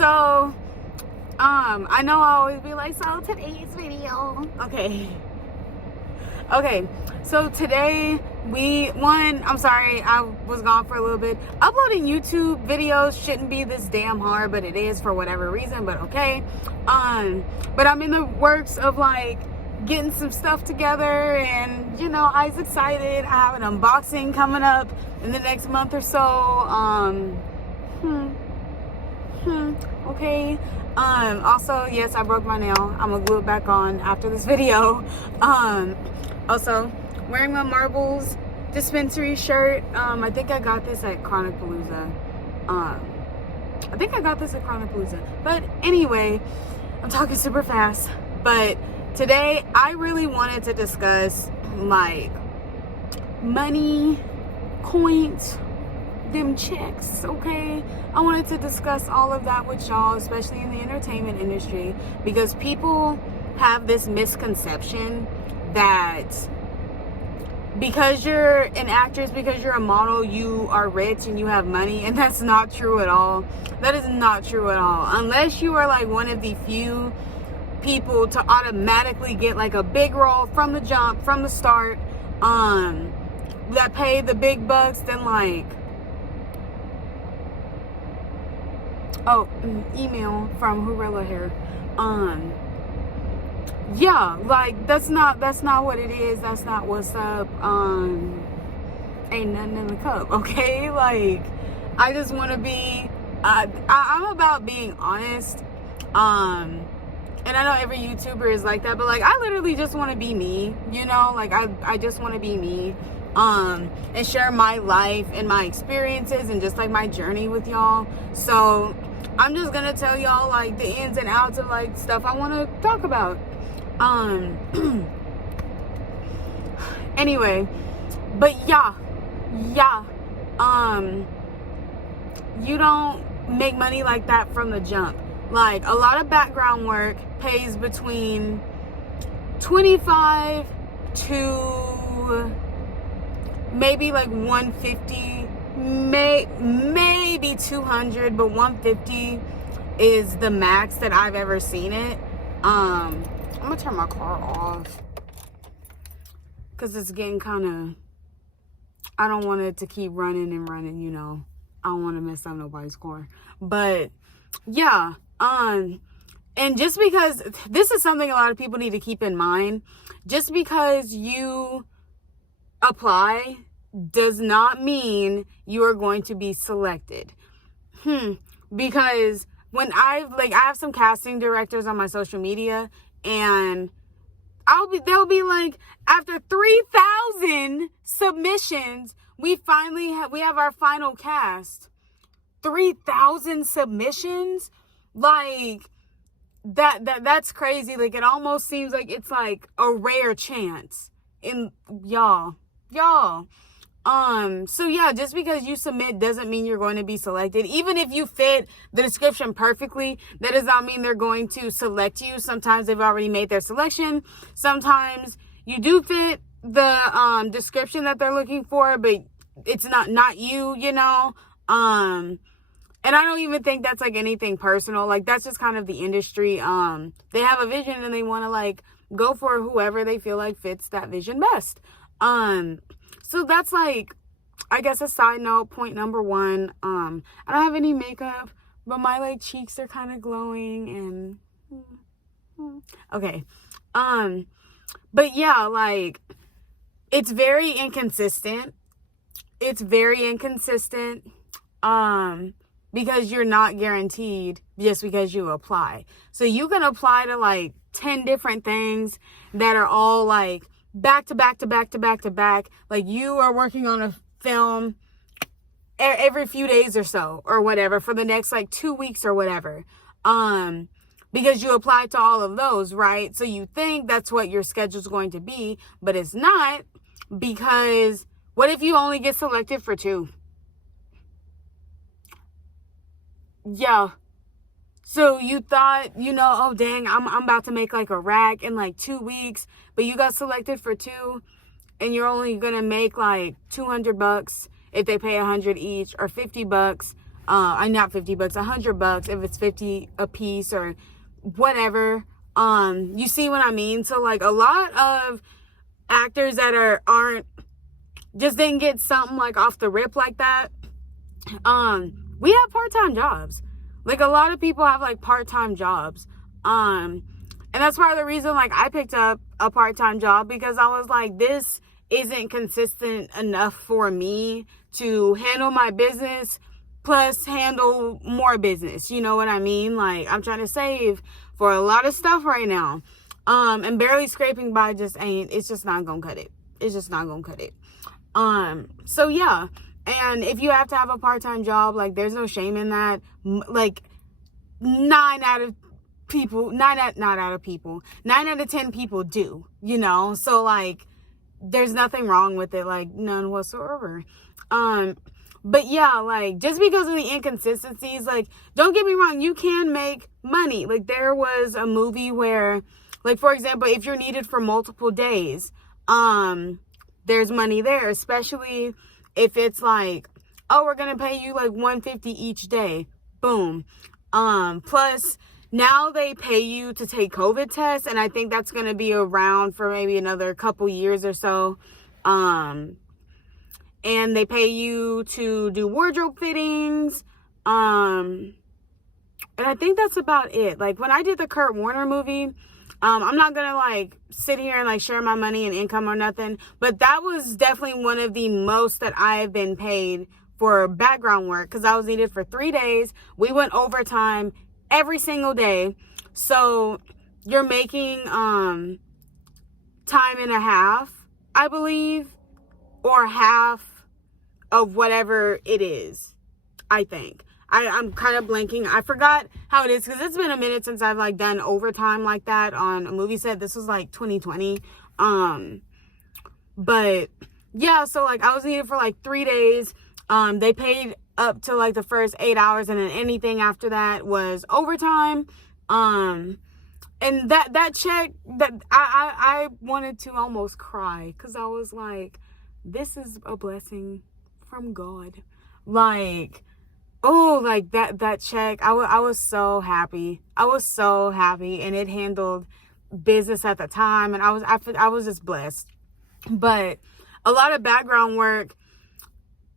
So, I know I always be like, so today's video. Okay, so today I'm sorry, I was gone for a little bit. Uploading YouTube videos shouldn't be this damn hard, but it is for whatever reason, but okay. But I'm in the works of like getting some stuff together, and you know, I was excited. I have an unboxing coming up in the next month or so. Okay. Also, yes, I broke my nail. I'm gonna glue it back on after this video. Also, wearing my Marbles dispensary shirt. I think I got this at Chronicpalooza. But anyway, I'm talking super fast. But today, I really wanted to discuss like money, coins, them checks, okay? I wanted to discuss all of that with y'all, especially in the entertainment industry, because people have this misconception that because you're an actress, because you're a model, you are rich and you have money, and that's not true at all. That is not true at all. Unless you are like one of the few people to automatically get like a big role from the jump, from the start, that pay the big bucks, then like, oh, email from Whorilla here. Yeah, like that's not what it is. That's not what's up. Ain't nothing in the cup, okay? Like, I just want to be I'm about being honest. And I know every YouTuber is like that, but like I literally just want to be me, you know? Like I just want to be me. And share my life and my experiences and just like my journey with y'all. So I'm just gonna tell y'all like the ins and outs of like stuff I want to talk about. Anyway, but yeah, you don't make money like that from the jump. Like, a lot of background work pays between 25 to maybe like 150, maybe 200, but 150 is the max that I've ever seen it. I'm gonna turn my car off because it's getting kind of, I don't want it to keep running, you know. I don't want to mess up nobody's car. But yeah, and just because this is something a lot of people need to keep in mind, just because you apply does not mean you are going to be selected. Because when I have some casting directors on my social media, and they'll be like, after 3,000 submissions, we have our final cast. 3,000 submissions? Like, that's crazy. Like, it almost seems like it's like a rare chance. In y'all. So yeah, just because you submit doesn't mean you're going to be selected. Even if you fit the description perfectly, that does not mean they're going to select you. Sometimes they've already made their selection. Sometimes you do fit the description that they're looking for, but it's not you, you know. And I don't even think that's like anything personal. Like, that's just kind of the industry. They have a vision and they want to like go for whoever they feel like fits that vision best. So that's like, I guess, a side note, point number one. I don't have any makeup, but my like cheeks are kind of glowing and okay. But yeah, like, it's very inconsistent. Because you're not guaranteed just because you apply. So you can apply to like 10 different things that are all like back to back. Like, you are working on a film every few days or so, or whatever, for the next like 2 weeks or whatever. Because you applied to all of those, right? So you think that's what your schedule's going to be, but it's not, because what if you only get selected for 2? Yeah. So you thought, you know, oh dang, I'm about to make like a rack in like 2 weeks, but you got selected for 2, and you're only gonna make like $200 if they pay $100 each, or $50 not $50, $100 if it's 50 a piece or whatever. You see what I mean? So like a lot of actors that aren't just didn't get something like off the rip like that. We have part-time jobs. Like a lot of people have like part-time jobs. And that's part of the reason like I picked up a part-time job, because I was like, this isn't consistent enough for me to handle my business plus handle more business. You know what I mean? Like I'm trying to save for a lot of stuff right now. And barely scraping by it's just not gonna cut it. It's just not gonna cut it. So yeah. And if you have to have a part-time job, like there's no shame in that. Like 9 out of 10 people do, you know? So like there's nothing wrong with it, like none whatsoever. But yeah, like just because of the inconsistencies, like don't get me wrong, you can make money. Like there was a movie where, like for example, if you're needed for multiple days, there's money there, especially if it's like, oh, we're gonna pay you like $150 each day. Boom. Plus now they pay you to take COVID tests, and I think that's gonna be around for maybe another couple years or so. And they pay you to do wardrobe fittings. And I think that's about it. Like when I did the Kurt Warner movie, I'm not gonna like sit here and like share my money and income or nothing, but that was definitely one of the most that I've been paid for background work, because I was needed for 3 days. We went overtime every single day, so you're making time and a half, I believe, or half of whatever it is. I think I'm kind of blanking. I forgot how it is, because it's been a minute since I've like done overtime like that on a movie set. This was like 2020. But yeah, so like I was needed for like 3 days. They paid up to like the first 8 hours, and then anything after that was overtime. And that check, that I wanted to almost cry, because I was like, this is a blessing from God. Like, oh, like that check, I was so happy. I was so happy, and it handled business at the time, and I was just blessed. But a lot of background work,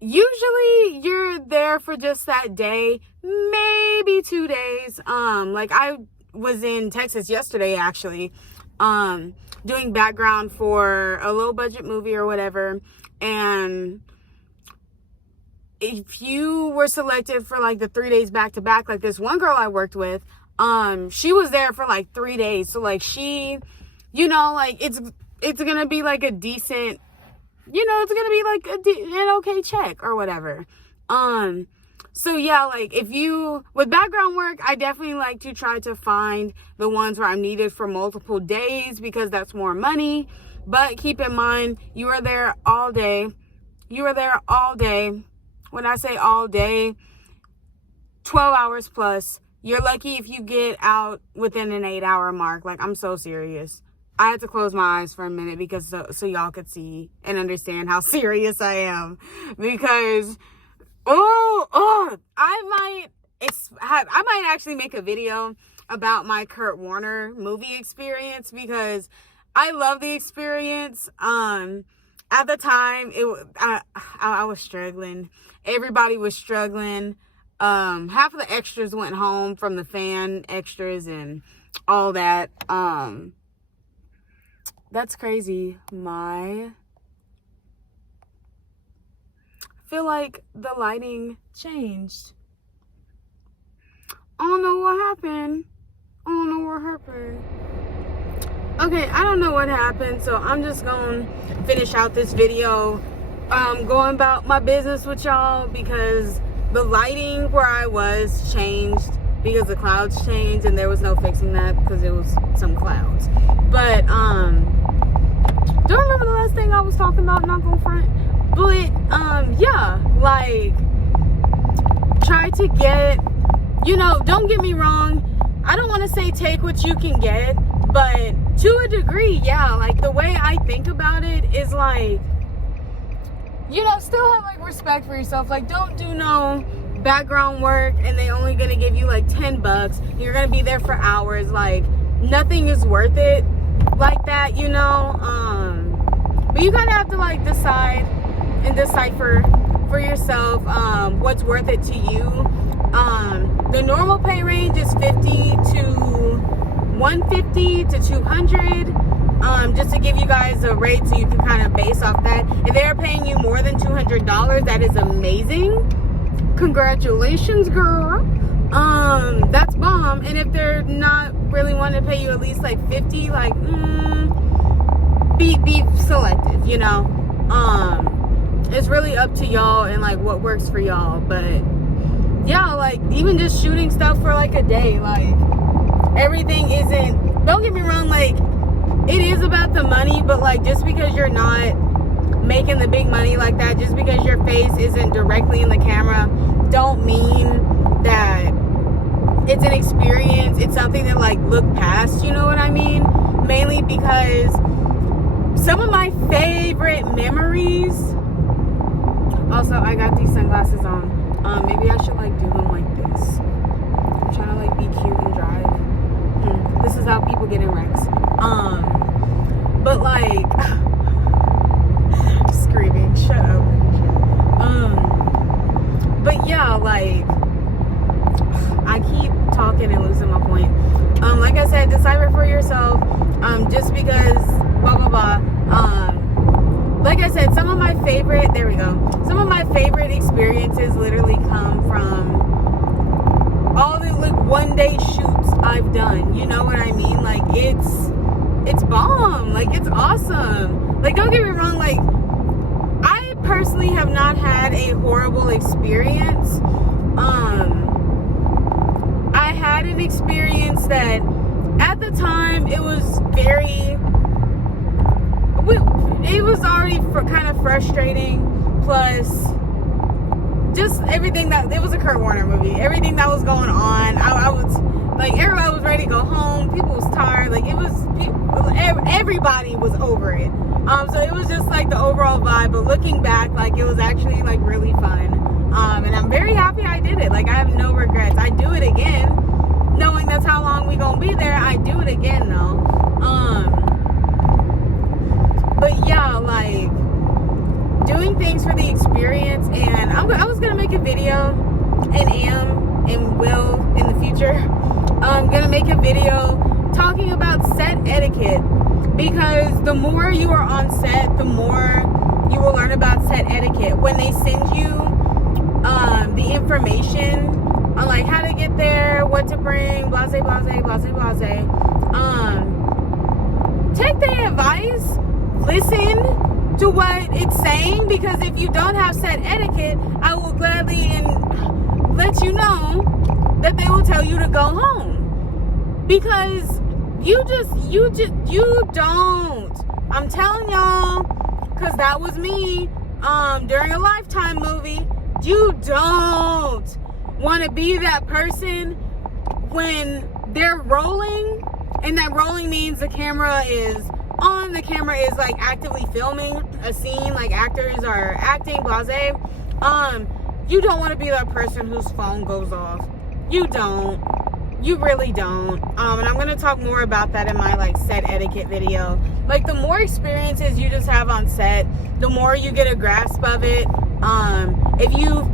usually you're there for just that day, maybe 2 days. Like I was in Texas yesterday, actually, doing background for a low budget movie or whatever. And if you were selected for like the 3 days back to back, like this one girl I worked with, she was there for like 3 days. So like she, you know, like it's gonna be like a decent, you know, it's gonna be like an okay check or whatever. So yeah, like if you, with background work, I definitely like to try to find the ones where I'm needed for multiple days, because that's more money. But keep in mind, you are there all day. You are there all day. When I say all day, 12 hours plus. You're lucky if you get out within an 8-hour mark. Like, I'm so serious. I had to close my eyes for a minute, because so y'all could see and understand how serious I am. Because, I might actually make a video about my Kurt Warner movie experience, because I love the experience. At the time, I was struggling. Everybody was struggling. Half of the extras went home from the fan extras and all that. That's crazy. I feel like the lighting changed. I don't know what happened. Okay, I don't know what happened, so I'm just gonna finish out this video going about my business with y'all, because the lighting where I was changed because the clouds changed, and there was no fixing that because it was some clouds. But don't remember the last thing I was talking about, not gonna front. But yeah, like try to get, you know, don't get me wrong, I don't want to say take what you can get, but to a degree, yeah, like the way I think about it is like, you know, still have like respect for yourself. Like don't do no background work and they only gonna give you like $10. You're gonna be there for hours. Like, nothing is worth it like that, you know. But you kind of have to like decide and decipher for yourself what's worth it to you. The normal pay range is 50 to 150 to 200. Just to give you guys a rate so you can kind of base off that. If they're paying you more than $200, that is amazing. Congratulations, girl. That's bomb. And if they're not really wanting to pay you at least like 50, like be selective, you know. It's really up to y'all and like what works for y'all. But yeah, like even just shooting stuff for like a day, like everything isn't, don't get me wrong, like it is about the money, but like just because you're not making the big money like that, just because your face isn't directly in the camera, don't mean that it's an experience. It's something to like look past, you know what I mean? Mainly because some of my favorite memories, also I got these sunglasses on. Maybe I should like do them like this. I'm trying to like be cute and drive. This is how people get in wrecks. But like screaming, shut up. But yeah, like I keep talking and losing my point. Like I said, decipher for yourself. Just because blah blah blah. Like I said, some of my favorite, there we go. Some of my favorite experiences literally come from all the like one day shoots I've done. You know what I mean? Like it's bomb. Like it's awesome. Like don't get me wrong, like I personally have not had a horrible experience. I had an experience that at the time it was already kind of frustrating, plus just everything that, it was a Kurt Warner movie, everything that was going on, I was like, everybody was ready to go home, people was tired, like everybody was over it, so it was just like the overall vibe. But looking back, like it was actually like really fun, and I'm very happy I did it. Like I have no regrets. I do it again, knowing that's how long we gonna be there. I do it again though. But yeah, like doing things for the experience. And I was gonna make a video, and will in the future. I'm gonna make a video talking about set etiquette, because the more you are on set, the more you will learn about set etiquette. When they send you the information on like how to get there, what to bring, blase blase blase blase, take the advice, listen to what it's saying, because if you don't have set etiquette, I will gladly let you know that they will tell you to go home, because you don't. I'm telling y'all, because that was me during a Lifetime movie. You don't want to be that person when they're rolling, and that rolling means the camera is on, the camera is like actively filming a scene, like actors are acting, blase. You don't want to be that person whose phone goes off. You don't. You really don't. And I'm going to talk more about that in my like set etiquette video. Like the more experiences you just have on set, the more you get a grasp of it. If you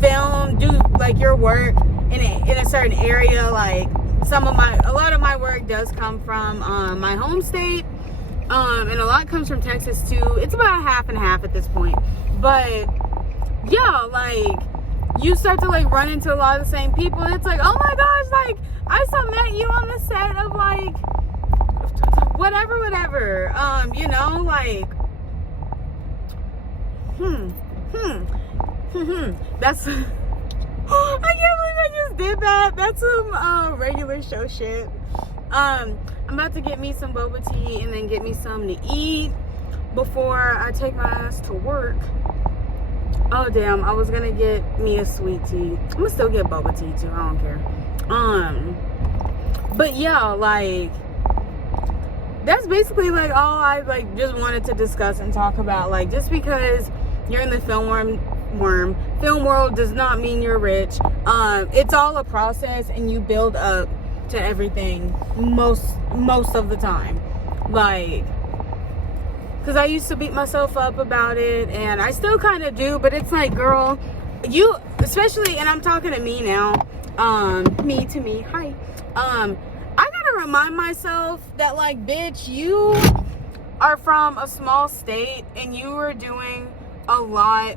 do like your work in a certain area, like a lot of my work does come from my home state. And a lot comes from Texas too. It's about half and half at this point. But yeah, like you start to like run into a lot of the same people, and it's like, oh my gosh, like I met you on the set of like whatever, you know, like that's I can't believe I just did that. That's some regular show shit. I'm about to get me some boba tea and then get me some to eat before I take my ass to work. Oh damn, I was gonna get me a sweet tea. I'm gonna still get boba tea too, I don't care. But yeah, like that's basically like all I like just wanted to discuss and talk about. Like just because you're in the worm. Film world does not mean you're rich. It's all a process, and you build up to everything most of the time. Like, because I used to beat myself up about it, and I still kind of do, but it's like, girl, you, especially, and I'm talking to me now, me to me, hi, I gotta remind myself that, like, bitch, you are from a small state, and you are doing a lot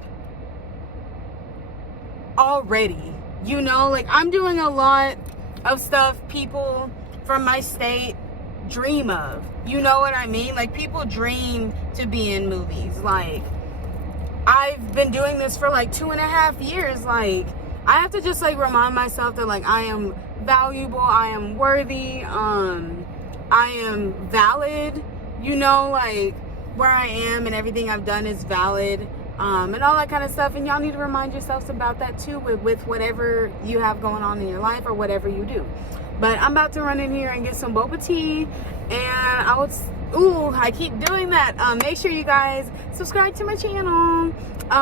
already, you know, like, I'm doing a lot of stuff people from my state dream of, you know what I mean? Like, people dream to be in movies. Like, I've been doing this for like 2.5 years. Like, I have to just like remind myself that, like, I am valuable, I am worthy, I am valid, you know, like, where I am and everything I've done is valid, and all that kind of stuff. And y'all need to remind yourselves about that too, with whatever you have going on in your life or whatever you do. But I'm about to run in here and get some boba tea, and I keep doing that. Make sure you guys subscribe to my channel.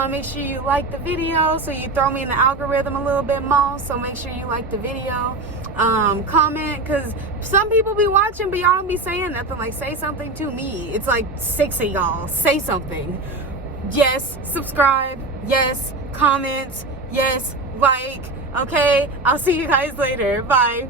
Make sure you like the video so you throw me in the algorithm a little bit more. So make sure you like the video. Comment, because some people be watching, but y'all don't be saying nothing. Like, say something to me. It's like 6 of y'all. Say something. Yes, subscribe. Yes, comment. Yes, like. Okay, I'll see you guys later. Bye.